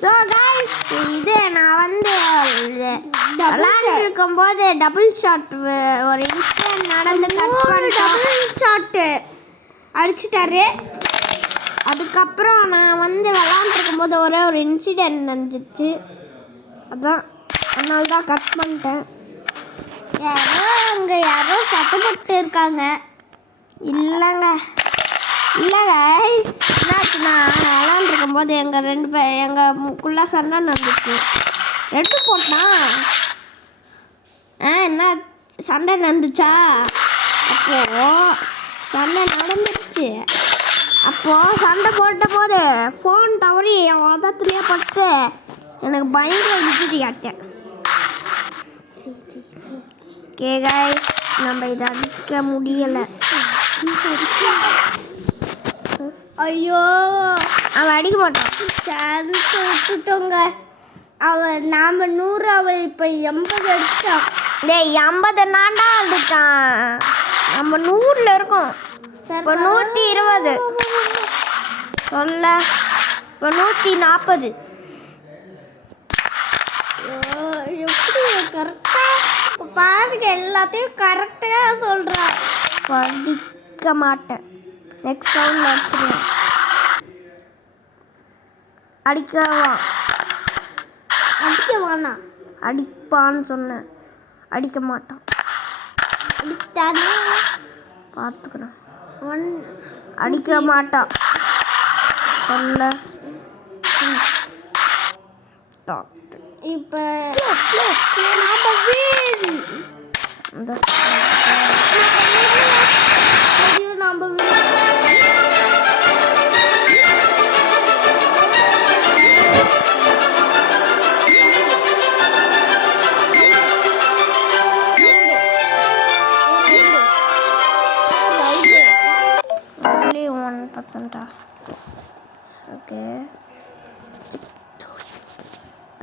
So guys இது நான் வந்து விளையாண்டு இருக்கும்போது டபுள் ஷாட் ஒரு இன்சிடென்ட் நடந்து டபுள் ஷாட்டு அடிச்சிட்டாரு. அதுக்கப்புறம் நான் வந்து விளையாண்டுருக்கும்போது ஒரே ஒரு இன்சிடென்ட் நடந்துச்சு. அதான் அதனால தான் கட் பண்ணிட்டேன். அங்கே யாரோ சத்தப்பட்டு இருக்காங்க. இல்லைங்க என்னாச்சுன்னா விளாண்டுருக்கும் போது எங்களுக்குள்ள சண்டை நடந்துச்சு. ரெட்டு போட்டான். என்ன சண்டை நடந்துச்சா? அப்போது சண்டை நடந்துச்சு. அப்போது சண்டை போட்ட போது ஃபோன் தவறி என் உதத்துலேயே பட்டு எனக்கு பயங்கர இன்ஜுரி ஆட்டேன். ஓகே கைஸ், நம்ம இதை அடிக்க முடியலை. ஐயோ, அவன் அடிக்க மாட்டான். சான்ஸ் விட்டுட்டோங்க. நாம் 100, அவன் இப்போ 80 அடிச்சிட்டான். 80 நாண்டா அடிச்சான். நம்ம 100ல் இருக்கோம். இப்போ 120 சொல்ல, இப்போ 140. எப்படி கரெக்டாக பாருங்க, எல்லாத்தையும் கரெக்டாக சொல்கிறான். படிக்க மாட்டேன். நெக்ஸ்ட் ரவுண்டில் அடிச்சிடுவேன். அடிக்க வேணாம். அடிப்பான்னு சொன்னேன். அடிக்க மாட்டான். அடிச்சிட்டானே, பார்த்துக்கிறேன். அடிக்க மாட்டான் சொல்ல. இப்போ ஓகே,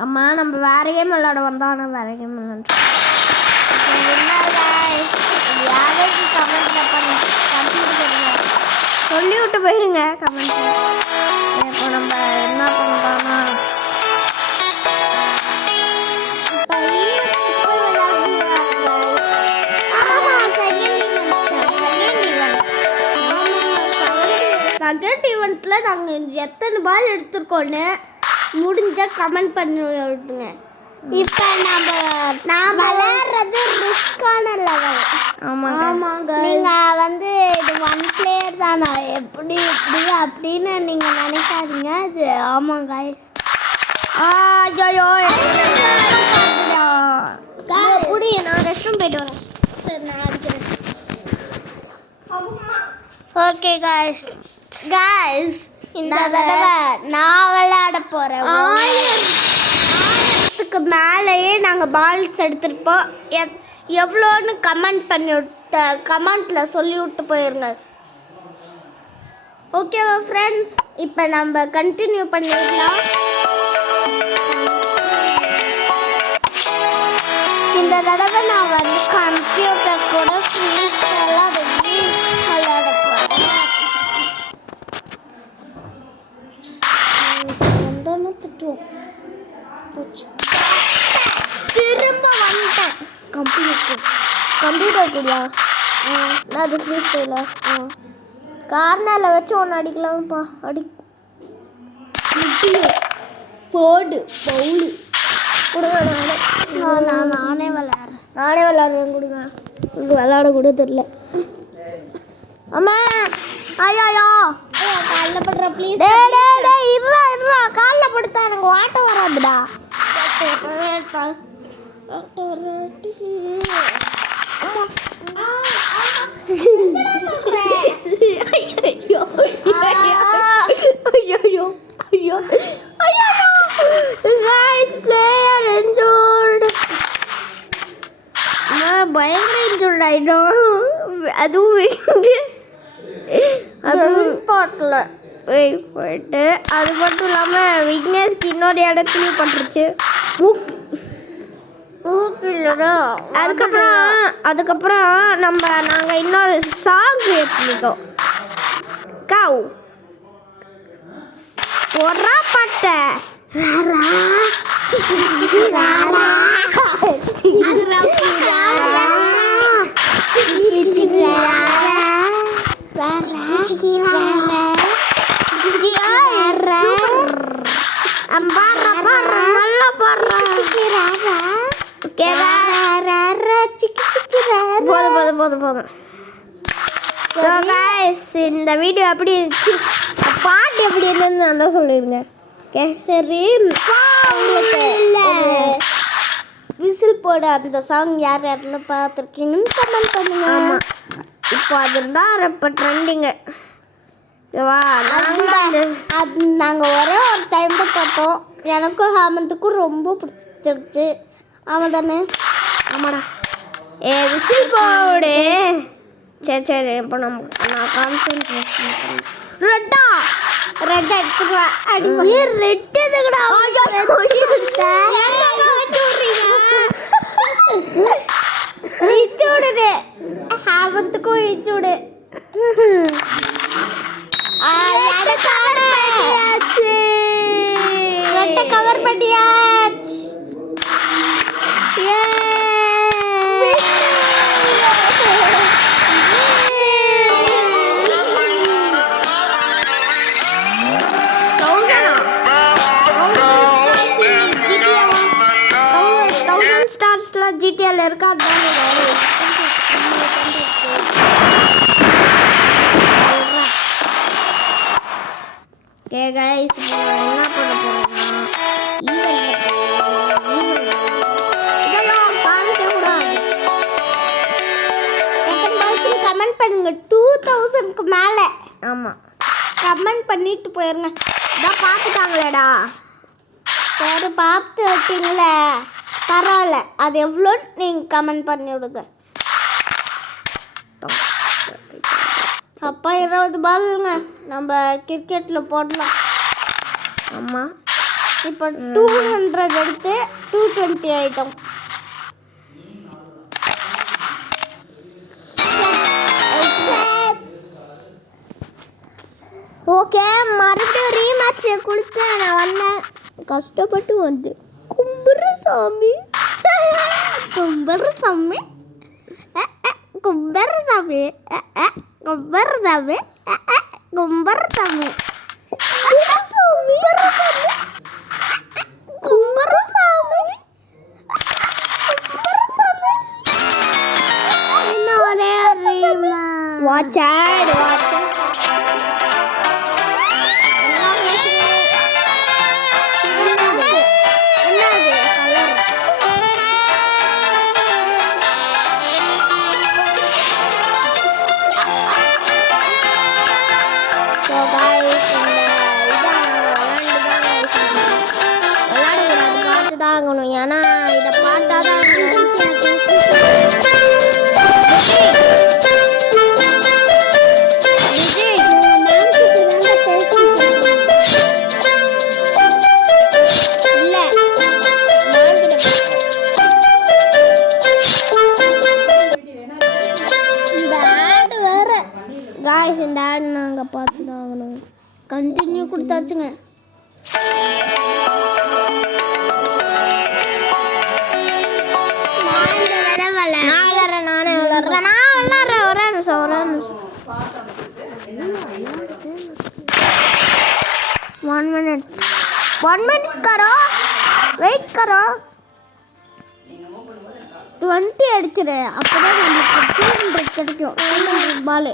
அம்மா நம்ம வேற கேம் விளையாட வந்தோம். ஆனால் வேற கேம் விளையாண்டுருக்கோம். சொல்லி விட்டு போயிருங்க கமெண்ட்ல. இப்போ நம்ம என்ன பண்ணுறோம்னா செகண்ட் ஈவெண்ட்டில் நாங்கள் எத்தனை பால் எடுத்துருக்கோன்னு முடிஞ்சால் கமெண்ட் பண்ணி விட்டுங்க. இப்போ நான் விளையாடுறது ரிஸ்கான லெவல். ஆமாங்க, நீங்கள் வந்து இது 1 பிளேயர் தானா, எப்படி இப்படி அப்படின்னு நீங்கள் நினைக்காதீங்க. அது ஆமாங்க. ஐயோ குடி, நான் ரெஸ்ட் ரூம் போய்ட்டு வரேன். சரி, நான் அடிக்கிறேன். ஓகே காய்ஸ், இந்த தடவை நான் விளையாட போகிறேன். 1000க்கு மேலேயே நாங்கள் பால்ஸ் எடுத்துருப்போம். எவ்வளோன்னு கமெண்ட்டில் சொல்லி விட்டு போயிருங்க. ஓகேவா ஃப்ரெண்ட்ஸ், இப்போ நம்ம கண்டினியூ பண்ணிடலாம். இந்த தடவை நான் வந்து கம்ப்யூட்டர் கூட ஃப்ரீஸ்டைலாக அதை விளையாட போகிறேன். திரும்ப வந்துட்டேன். கம்ப்யூட்டர் கூடயா? நான் அது ஃப்ரீ ஸ்டைலா? கார்னரில் வச்சு ஒன்று அடிக்கலாம்ப்பா. போடு பவுலு கொடுங்க. நானே விளையாடுறேன். கொடுங்க. உங்களுக்கு விளையாட கூட தெரியல. அம்மா ஐயோ காலில் படுற ப்ளீஸ். இருறா காலில் படுத்தா எனக்கு ஆட்டம் வராதுடா. பயங்கர இன்ஜூர்ட் ஆயிட்டோம். அதுவும் பாட்டில் போயிட்டு, அது மட்டும் இல்லாமல் விக்னேஷ்க்கு இன்னொரு இடத்துலையும் பட்டுருச்சு. இல்லைடா. அதுக்கப்புறம் நாங்கள் இன்னொரு சாங் கிரியேட் பண்ணிட்டோம். கவ் பொறா பட்டை நல்லா பாடுறா. போதும். இந்த வீடியோ எப்படி இருந்துச்சு, பாட்டு எப்படி இருந்ததுன்னு நான் தான் சொல்லிடுங்க. ஓகே சரி. விசில் போட அந்த சாங் யாரெல்லாம் பார்த்துருக்கீங்கன்னு கமெண்ட் பண்ணுங்க. ஆமாம், இப்போ அது தான் இப்போ ட்ரெண்டிங்கு. அது நாங்கள் ஒரே ஒரு டைம் தான் பார்த்தோம். எனக்கும் ஹேமந்துக்கும் ரொம்ப பிடிச்சிருச்சு. ஆமாம் தானே? ஆமாடா. விசில் போடு. சரி இப்போ நான் கான்சென்ட்ரேஷன் ரெட்டா எடுத்துருவா. அடி ரெட்டு கூட இச்சூடு ஹேமந்துக்கும் இச்சூடு. கவர் பண்ணியாச்சு. ஜிடிஎல் இருக்கா? ஓகே கைஸ், என்ன பண்ண போறோம்னா கமெண்ட் பண்ணுங்க. 2000க்கு மேலே. ஆமாம், கமெண்ட் பண்ணிட்டு போயிருங்க. இதான் பார்த்துட்டாங்களேடா. சரி, பார்த்து வச்சிங்களே பரவாயில்ல. அது எவ்வளோ நீங்கள் கமெண்ட் பண்ணி விடுங்க. அப்போ 20 பாலுங்க நம்ம கிரிக்கெட்டில் போடலாம். ஆமாம், இப்போ 200 எடுத்து 220 ஆகிட்டோம். ஓகே, மறுபடியும் ரீமேட்ச் கொடுத்து நான் வந்தேன். கஷ்டப்பட்டு வந்து கும்புரசாமி வாட்ச் ஆகணும். ஏன்னா இதை பார்த்தா தான் காய்ஸ், இந்த ஆட் நாங்கள் பார்த்து தான் ஆகணும். கண்டினியூ கொடுத்தாச்சுங்க. वन मिनट करो, वेट करो. 20 அடிச்சிரு. அப்போதான் நம்மளுக்கு 200 கிடைக்கும். 200 பால்.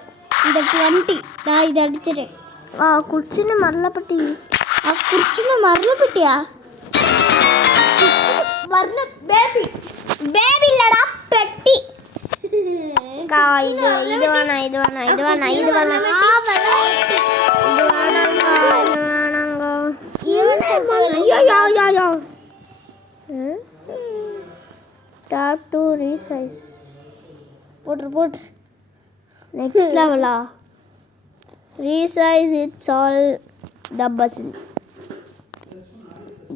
இந்த 20 நான் இதை அடிச்சிரு. குச்சின்னு மரலப்பட்டி. குச்சின்னு மரலப்பட்டியா? பேபி இல்லடா, பெட்டி. இது வேணாம். Tap to resize. போட்டு நெக்ஸ்ட் லெவலா? resize it's all doubles.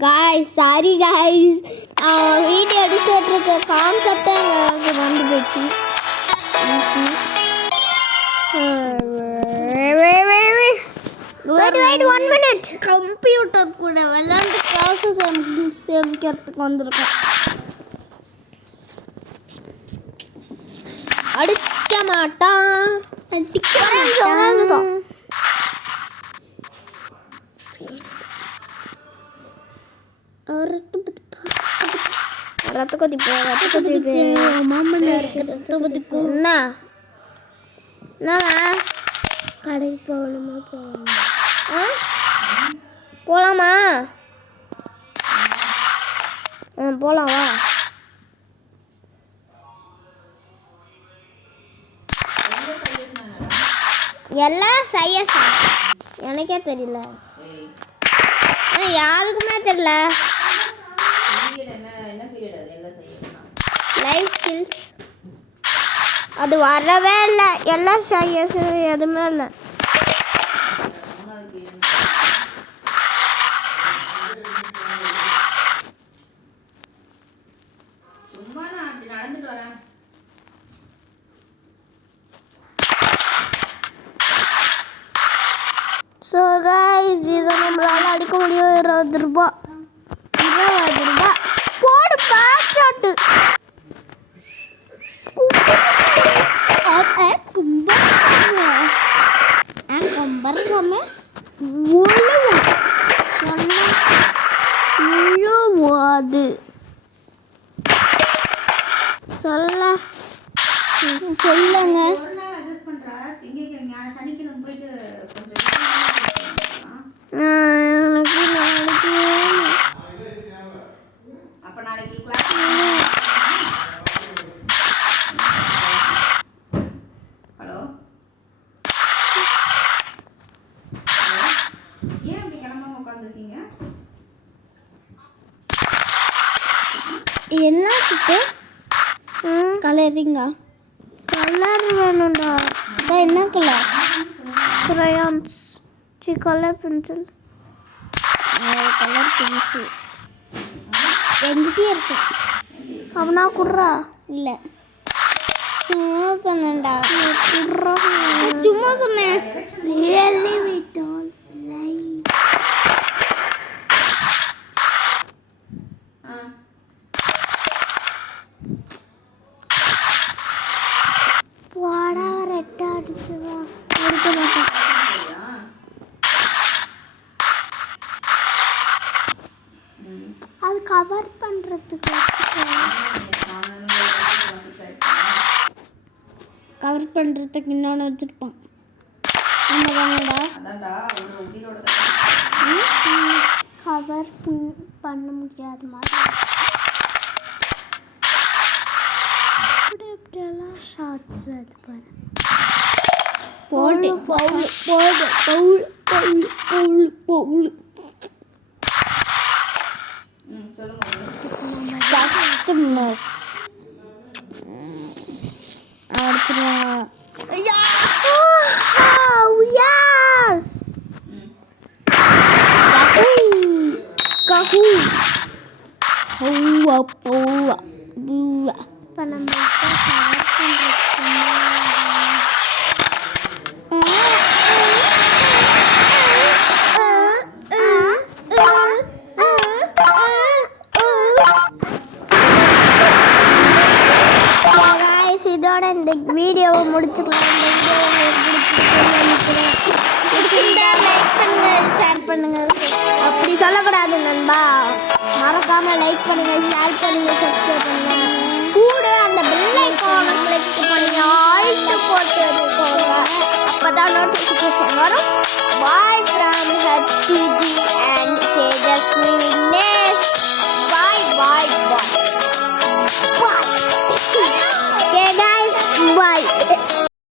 guys, sorry guys, video எடுத்துட்டு இருக்க கான்செப்ட் எனக்கு வந்து போச்சு. wait 1 minute. கம்ப்யூட்டர் கூட விளையாண்டு காசு சேமிக்கிறதுக்கு வந்திருக்கேன். அடிக்க மாட்டான். ரத்த கொதிப்பு என்ன என்னவா கடைக்கு போகணுமா போகலாமா போகலாம் வா எல்லாம் சையஸா எனக்கே தெரியல யாருக்குமே தெரியல லைஃப் ஸ்கில்ஸ் அது வரவே இல்லை எல்லாம் சையஸ் எதுவுமே இல்லை ஸோ கைஸ் இதை நம்மளால் அடிக்க முடியும் 20 ரூபாய் போடு பேக் ஷாட்டு சொல்லுங்க என்ன கலரிங்கா கலர் வேணும்டா என்ன கலர் crayons கலர் பென்சில் எங்கிட்டே இருக்கு அவனா குடுறா இல்லை சும்மா சொன்னேன்டா சும்மா சொன்னேன் அது கவர் பண்ணுறதுக்கு இன்னொன்று வச்சுருப்பான் கவர் பண்ண முடியாத மாதிரி இப்படியெல்லாம் ஷார்ட்ஸ் அது பாரு போடு கஸ்டமர்ஸ் அடிச்சிருவாங்க இதோட இந்த வீடியோவை முடிச்சுக்கலாம். இந்த வீடியோ உங்களுக்கு பிடிச்சிருந்தா லைக் பண்ணுங்க, ஷேர் பண்ணுங்க. அப்படி சொல்லக்கூடாது நண்பா, மறக்காம லைக் பண்ணுங்க, ஷேர் பண்ணுங்க, சப்ஸ்கிரைப் பண்ணுங்க. கூட